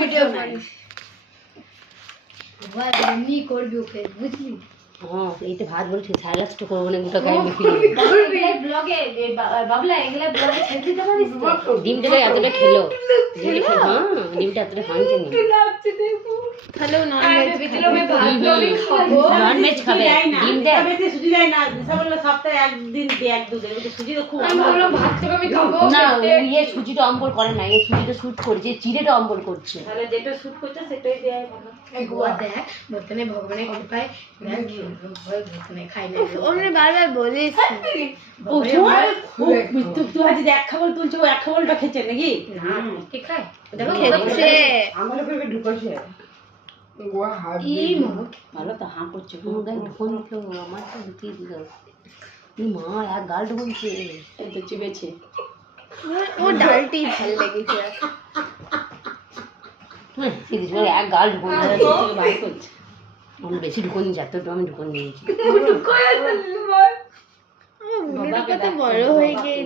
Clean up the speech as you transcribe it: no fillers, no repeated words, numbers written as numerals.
video নাই ভাই এমনি করবি ওকে বুঝলি হ্যাঁ এইতে ভাত বলছি স্যালাডটা করবো না গোটা গায়ে মেখে ব্লগে বাবলা এগুলা ব্লগে ছেড়ে দিতে পারিস তো ডিমটা ভাই এতটা খেলো হ্যাঁ ডিমটা এতটা ভাঙছে নি তাহলে ননভেজ খাবে ডিম দে সুজি দেয় না দিশা বললো সপ্তাহে একদিন এক দু দিন সুজি তো খুব না ইয়ে সুজিটা অম্বল করে না এই সুজিটা শুট করছে চিড়েটা অম্বল করছে তাহলে যেটা শুট করছে সেটাই দেয় ভালো দেখ বর্তমানে ভগবানের কৃপায় ভগবানে খাই না ওমনে বারবার বলিস ও তুই আজ এক খাবল তুলছে ও এক খাবলটা খেছে নাকি না কে খায় দেখো খেচ্ছে আমার উপরে ঢুকাছে ভালো তো হাঁ করছে গায়ে ঢুকন দিল আমার তো ঢুকিয়ে দিল মা এক গাল ঢুকছে এই তো চিবেছে ও ডালটি ভাল লেগেছে এক গাল ঢুকন ভাই করছে আমি বেশি ঢুকন দিয়েছি এত আমি ঢুকন দিয়েছি কত বড় হয়ে গেছে